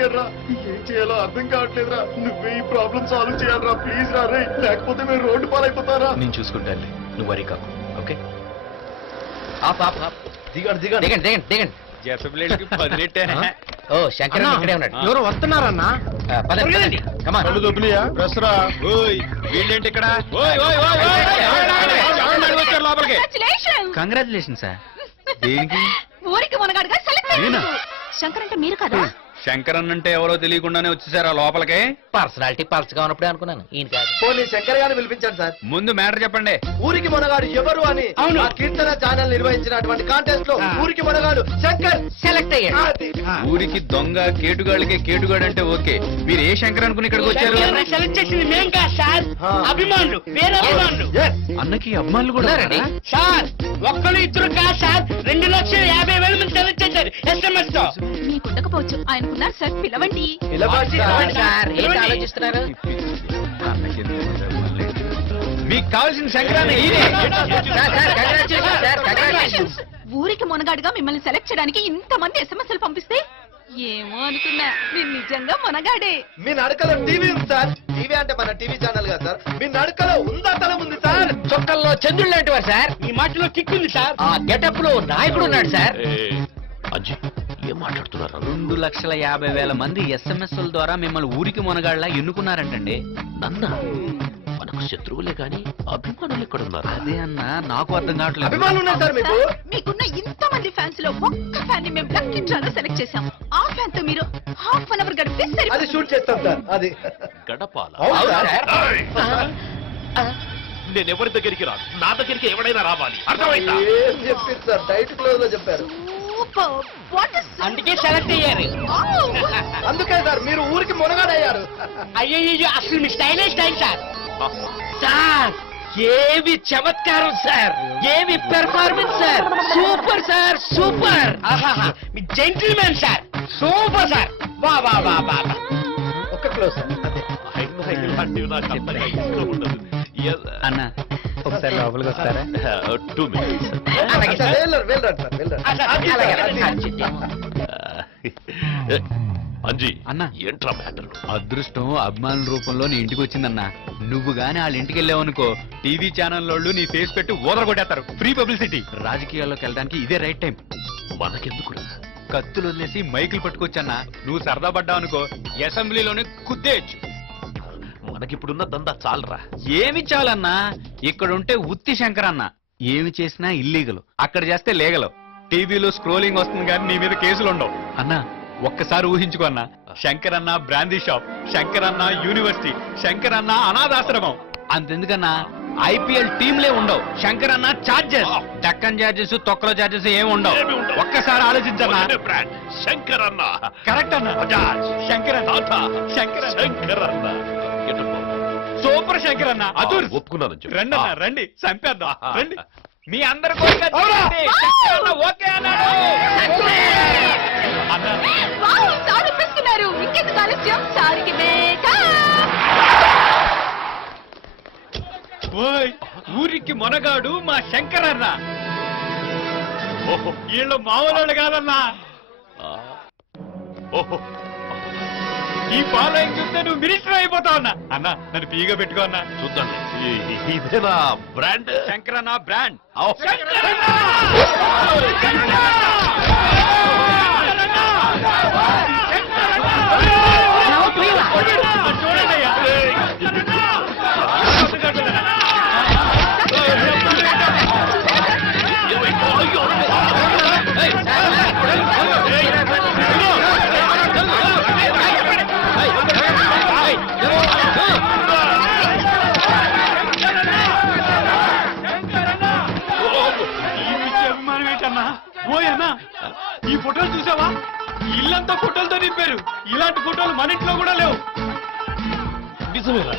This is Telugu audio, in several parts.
అయ్యారా, ఏం చేయాలో అర్థం కావట్లేదురా. నువ్వే ఈ ప్రాబ్లం సాల్వ్ చేయాలరా ప్లీజ్ రా రే, లేకపోతే మేము రోడ్డు పాలైపోతారా. నేను చూసుకుంటాను, నువ్వు వరి కాకు. ఓకే దిగండి దిగండి దిగండి దిగండి దిగండి. ఓ శంకర్ ఇక్కడే ఉన్నాడు. ఎవరు వస్తున్నారన్నా? వీళ్ళేంటి ఇక్కడ? Congratulation sir. దేనికి? ఊరికి మునగాడుగా సెలెక్ట్ అయ్యాడు. శంకర్ అంటే మీరు కదా? శంకర్ అన్నంటే ఎవరో తెలియకుండానే వచ్చేసారా లోపలికి? పర్సనాలిటీ పర్సగా ఉన్నప్పుడే అనుకున్నాను ఈయన కాదు. పోనీ శంకర్ గారిని పిలిపించాను సార్. ముందు మ్యాటర్ చెప్పండి. ఊరికి మొనగాడు ఎవరు అని ఆ కీర్తన ఛానల్ నిర్వహించినటువంటి కాంటెస్ట్ లో ఊరికి మొనగాడు శంకర్ సెలెక్ట్ అయ్యాడు. ఊరికి దొంగ కేటుగాళ్ళకి కేటుగాడు అంటే ఓకే, మీరు ఏ శంకర్ అనుకుని ఇక్కడికి వచ్చారు? సెలెక్ట్ చేసింది మేం కాదు సార్, అభిమానులు, వేరే అభిమానులు. అన్నకి అభిమానులు కూడా ఉన్నారా? సార్ ఒక్కరు ఇద్దరు కాదు సార్, 2,50,000 మంది సెలెక్ట్ చేశారు SMS తో. మీకు ఉండకపోవచ్చు, ఆయనకున్నారు సార్, పిలవండి. సార్ ఏంటి ఆలోచిస్తున్నారు? మీకు కావాల్సిన శంకరాన్ని ఊరికి మునగాడుగా మిమ్మల్ని సెలెక్ట్ చేయడానికి ఇంతమంది SMS పంపిస్తే ఏమో అనుకున్నా, మీరు నిజంగా మునగాడే. మీ నడకలో టీవీ ఉంది సార్. టీవీ అంటే మన టీవీ ఛానల్ కదా సార్. మీ నడకలో ఉందా ఉంది సార్. చొక్కల్లో చంద్రుడు లాంటి వారు సార్. ఈ మాటలో కిక్ ఉంది సార్. ఆ గెటప్ లో నాయకుడు ఉన్నాడు సార్. ఏం మాట్లాడుతున్నారు? 2,50,000 మంది SMS ద్వారా మిమ్మల్ని ఊరికి మొనగాళ్ళ ఎన్నుకున్నారంటండి. నన్న మనకు శత్రువులే కానీ అభిమానులు ఎక్కడ ఉన్నారు? అదే అన్న నాకు అర్థం కావట్లేదు. అభిమానులు ఉన్నాయి సార్ మీకు. మీకున్న ఇంతమంది ఫ్యాన్స్ లో ఒక్క ఫ్యాన్ ని మేము లక్కీ డ్రాలో సెలెక్ట్ చేశాం. ఆ ఫ్యాన్ తో మీరు ½ గడిపే అది షూట్ చేస్తాం సార్. అది గడపాల. అవును సార్. నేను ఎవరి దగ్గరికి రాను, నా దగ్గరికి ఎవడైనా రావాలి, అర్థమైందా? ఏం చెప్పారు సార్, డైట్ క్లోజ్ లో చెప్పారు. అందుకే సెలెక్ట్ అయ్యారు. అందుకే సార్ మీరు ఊరికి మునగాడయ్యారు. అయ్యో అసలు మీ స్టైలే స్టైల్ సార్. సార్ ఏమి చమత్కారం సార్, ఏమి performance sir, super sir super. మీ జెంటిల్మెన్ సార్, సూపర్ సార్. వా వా వా వా. ఒక్క క్లోజ్ సార్. అదే అన్న ఒకసారి లోపలికి వస్తారా? 2 minutes. అంజీ అన్న ఏంట్రా మ్యాటర్? అదృష్టం అభిమానుల రూపంలో నీ ఇంటికి వచ్చిందన్నా. నువ్వు గాని వాళ్ళ ఇంటికి వెళ్ళావు అనుకో, టీవీ ఛానల్ వాళ్ళు నీ ఫేస్ పెట్టి ఓదర కొట్టేస్తారు. Free publicity. రాజకీయాల్లోకి వెళ్ళడానికి ఇదే రైట్ టైం. మనకెందుకురా? కత్తులు వదిలేసి మైకులు పట్టుకొచ్చన్నా. నువ్వు సరదా పడ్డావు అనుకో, అసెంబ్లీలోనే కుద్దేయచ్చు. మనకిప్పుడున్న దందా చాలరా. ఏమి చాలన్నా, ఇక్కడుంటే ఉత్తి శంకర్ అన్న. ఏమి చేసినా ఇల్లీగల్, అక్కడ చేస్తే లీగల్. టీవీలో స్క్రోలింగ్ వస్తుంది కానీ నీ మీద కేసులు ఉండవు. అన్నా ఒక్కసారి ఊహించుకో అన్న, శంకర్ అన్న బ్రాందీ షాప్, శంకర్ అన్న యూనివర్సిటీ, శంకర్ అన్న అనాథాశ్రమం. అంతెందుకన్నా IPL టీంలే ఉండవు. శంకర్ అన్న చార్జెస్, డక్కన్ చార్జెస్, తొక్కలో చార్జెస్ ఏమి ఉండవు. ఒక్కసారి ఆలోచించన్నా. శంకర్ అన్న కరెక్ట్ అన్న. శంకర్ అన్న, శంకర్ అన్న సూపర్ శంకర్ అన్న. అదూర్ ఒప్పుకున్నాను. రండి అన్న, రండి చంపేద్దాం. రండి మీ అందరి ఓకే అన్నాడు. సాధిస్తున్నారు. ఇంకెందుకు ఆలస్యం? సారికి ఊరికి మొనగాడు మా శంకర్ అన్న. వీళ్ళు మామూలు కాదన్నా. ఓహో, ఈ ఫాలోయింగ్ చూస్తే నువ్వు మినిస్టర్ అయిపోతావు అన్నా. అన్న నన్ను పీగా పెట్టుకో అన్నా. చూద్దాం. ఇదేనా బ్రాండ్? శంకర్ అన్న బ్రాండ్. ఈ ఫోటోలు చూసావా? ఇల్లంతా ఫోటోలతో నింపారు. ఇలాంటి ఫోటోలు మన ఇంట్లో కూడా లేవు. నిజమేరా?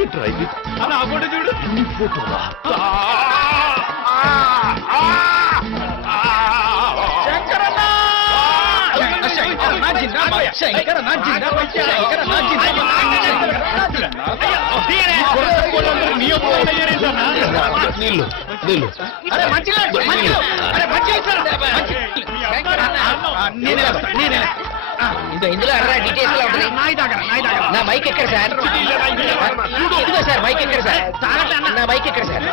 ఏంట్రా ఇది? అలా ఆ ఫోటో చూడు. ఈ ఫోటోలా? నీళ్ళు నీళ్ళు. నేనే ఇదిగో ఇందులో అర్రా డీటెయిల్స్ లో ఉంటుంది. నా మైక్ ఎక్కడ సార్? ఇదిగో సార్ మైక్ ఎక్కడ సార్? నా మైక్ ఎక్కడ సార్?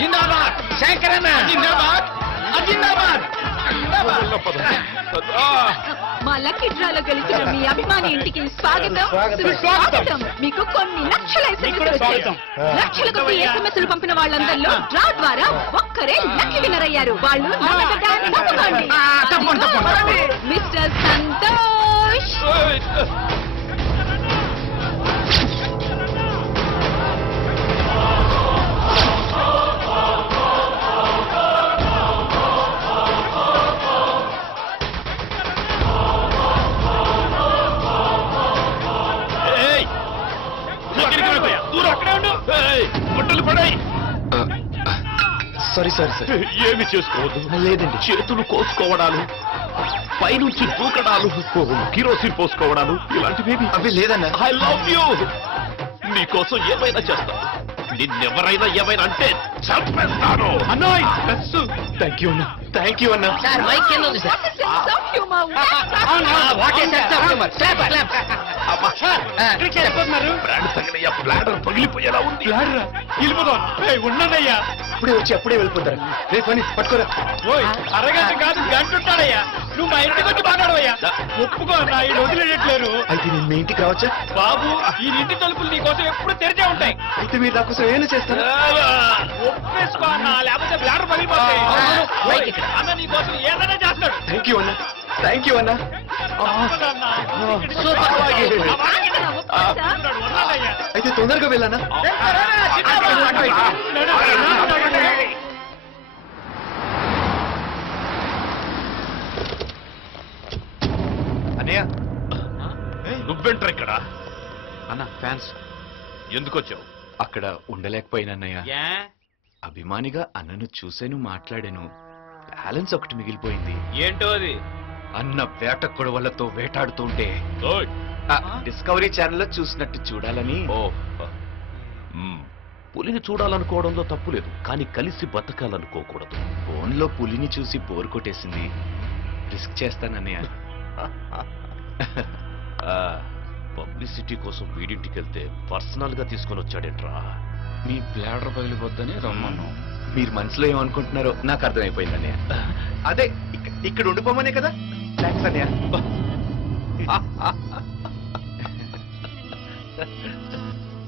జిందాబాద్ శంకరన్న, జిందాబాద్. మా లక్కీ డ్రాలో గెలిచిన మీ అభిమాని ఇంటికి స్వాగతం సుస్వాగతం. మీకు కొన్ని లక్షల SMS వచ్చాయి. లక్షల కొద్ది SMS పంపిన వాళ్ళందరిలో డ్రా ద్వారా ఒక్కరే లక్కీ విన్నర్ అయ్యారు. వాళ్ళు తప్పకుండా mister Santosh. Sorry sorry sir. ఏమి చేసుకోవద్దు. లేదండి. చేతులు కోసుకోవడాలు, పైనుంచి దూకడాలు, కిరోసిన్ పోసుకోవడాలు ఇలాంటివేమి అవి లేదన్నా. I love you. నీకోసం ఏమైనా చేస్తాను. నిన్నెవరైనా ఏమైనా అంటే చంపేస్తాను. అన్నాయ్ థ్యాంక్ యూ అన్నా, థ్యాంక్ యూ అన్నా. సార్ మైక్ కింద ఉంది సార్. బ్రాండ్ తగినయ్యా, బ్లాడర్ పగిలిపోయేలా ఉంది. ఉన్నదయ్యా. అప్పుడే వచ్చి అప్పుడే వెళ్ళిపోతారు. రేపు అని పట్టుకోరా. అరగంట కాదు గంట ఉంటాడయ్యా. నువ్వు మా ఇంటికి వచ్చి మాట్లాడవయ్యా. ఒప్పుకో అన్నా, ఈ వదిలేయట్లేరు. అయితే నేను మీ ఇంటికి రావచ్చా? బాబు, ఈ ఇంటి తలుపులు నీ కోసం ఎప్పుడు తెరిచే ఉంటాయి. అయితే మీరు నా కోసం ఏమైనా చేస్తారా? ఒప్పేసుకో అన్నా, లేకపోతే బ్లాడర్ పగిలిపోతాయి. అన్న నీ కోసం ఏదైనా చేస్తాడు. థ్యాంక్ యూ అన్నా, థ్యాంక్ యూ అన్నా. అయితే తొందరగా వెళ్ళానా? అన్నయ్య నువ్వెంటర్ ఇక్కడ? అన్న ఫ్యాన్స్ ఎందుకు వచ్చావు? అక్కడ ఉండలేకపోయినన్నయ్య. అభిమానిగా అన్నను చూశాను, మాట్లాడాను. బ్యాలెన్స్ ఒకటి మిగిలిపోయింది. ఏంటో అది? అన్న వేట కొడవలతో వేటాడుతుంటే డిస్కవరీ ఛానల్లో చూసినట్టు చూడాలని. పులిని చూడాలనుకోవడంలో తప్పు లేదు, కానీ కలిసి బతకాలనుకోకూడదు. ఫోన్లో పులిని చూసి బోర్ కొట్టేసింది. రిస్క్ చేస్తానన్నయ్య. పబ్లిసిటీ కోసం వీడింటికి వెళ్తే పర్సనల్ గా తీసుకొని వచ్చాడేంట్రా? మీ బ్లాడర్ పగిలిపోద్దని రమ్మను. మీరు మనసులో ఏమనుకుంటున్నారో నాకు అర్థమైపోయింది అన్నయ్య. అదే ఇక్కడ ఉండిపోమనే కదా. థ్యాంక్స్ అన్నయ్య.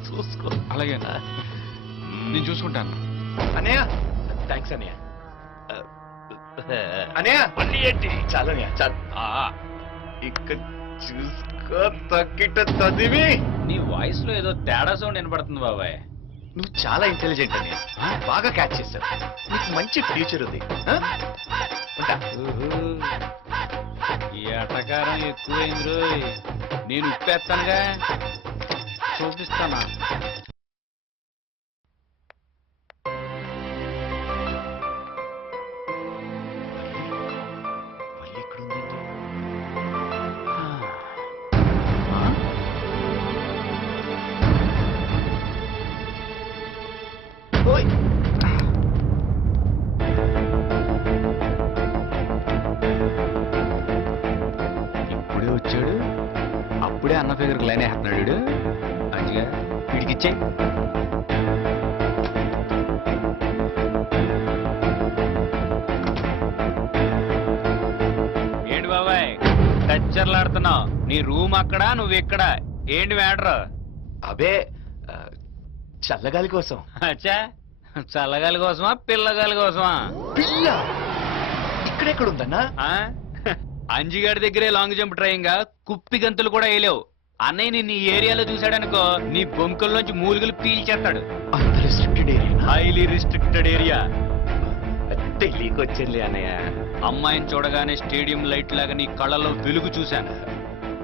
చూసుకో. అలాగే నేను చూసుకుంటాను అన్నయ్య థ్యాంక్స్ అన్నయ్య. అన్నయ్య మళ్ళీ ఏంటి? చాలు అన్నయ్య చాలు. ఇక్కడ చూసుకో తక్కిట తదివి. నీ వాయిస్ లో ఏదో తేడా సౌండ్ వినపడుతుంది బాబాయ్. నువ్వు చాలా ఇంటెలిజెంట్ అని బాగా క్యాచ్ చేస్తావు. నీకు మంచి ఫ్యూచర్ ఉంది. ఉంటా. ఈ అటకారం ఎక్కువైంది రోయ్. నేను ఉప్పేస్తానుగా, చూపిస్తానా? మళ్ళీ ఇక్కడ ఉందేంటి? ఓయ్. ఇప్పుడే వచ్చాడు, అప్పుడే అన్న ఫిగర్ లైన్ వేస్తున్నాడు వీడు. మంచిగా వీడికి ఇచ్చే. ఏంటి బాబాయ్ టచ్చర్లాడుతున్నావు? నీ రూమ్ అక్కడ, నువ్వు ఇక్కడ. ఏంటి మ్యాటర్? అబే చల్లగాలి కోసం. అచ్చా, చల్లగాలి కోసమా పిల్లగాలి కోసమా? పిల్ల ఇక్కడెక్కడ ఉందన్నా? అంజిగాడి దగ్గరే లాంగ్ జంప్ ట్రైన్ గా కుప్పి గంతులు కూడా వేయలేవు. అన్నయ్య నిన్ను ఈ ఏరియాలో చూశాడనుకో, నీ బొంకల్లోంచి మూలికలు పీల్చేస్తాడు. అంత restricted area? Highly restricted area. తెలియకొచ్చింది అన్నయ్య. అమ్మాయిని చూడగానే స్టేడియం లైట్ లాగా నీ కళ్ళలో వెలుగు చూశాను.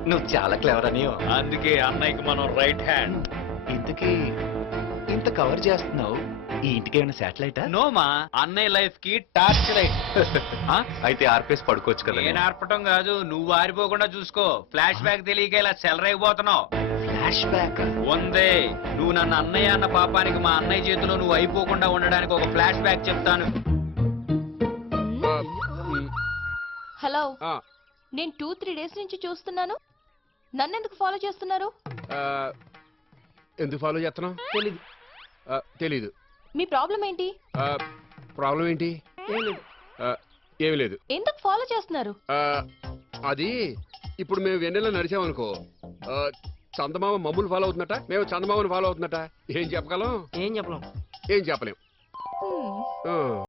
నువ్వు చాలా క్లెవర్ అని. అందుకే అన్నయ్యకి మనం రైట్ హ్యాండ్. ఇంతకీ ఇంత కవర్ చేస్తున్నావు, ఈ ఇంటికి ఏమైనా శాటిలైటా? నోమా, అన్నయ్య లైఫ్ కి టార్చ్ లైట్. అయితే ఆర్పేసి పడుకోవచ్చు కదా. నేను ఆర్పటం కాదు, నువ్వు ఆరిపోకుండా చూసుకో. ఫ్లాష్ బ్యాక్ తెలియక ఇలా చెలరైపోతున్నావు. ఫ్లాష్ బ్యాక్ ఉందే. నువ్వు నన్ను అన్నయ్య అన్న పాపానికి మా అన్నయ్య చేతిలో నువ్వు అయిపోకుండా ఉండడానికి ఒక ఫ్లాష్ బ్యాక్ చెప్తాను. హలో ఆ, నేను 2-3 డేస్ నుంచి చూస్తున్నాను నన్నెందుకు ఫాలో చేస్తున్నారు ఆ, ఎందుకు ఫాలో చేస్తున్నావు? తెలీదు. మీ ప్రాబ్లం ఏంటి ప్రాబ్లం ఏంటి? ఆ, ఏమీ లేదు. ఎందుకు ఫాలో చేస్తున్నారు ఆ, అది ఇప్పుడు మేము వెన్నెల నడిచామనుకో, చందమామ మమ్మల్ని ఫాలో అవుతున్నట, మేము చందమామని ఫాలో అవుతున్నట. ఏం చెప్పగలం? ఏం చెప్పలేం. ఏం చెప్పలేం. హ్మ్. ఆ.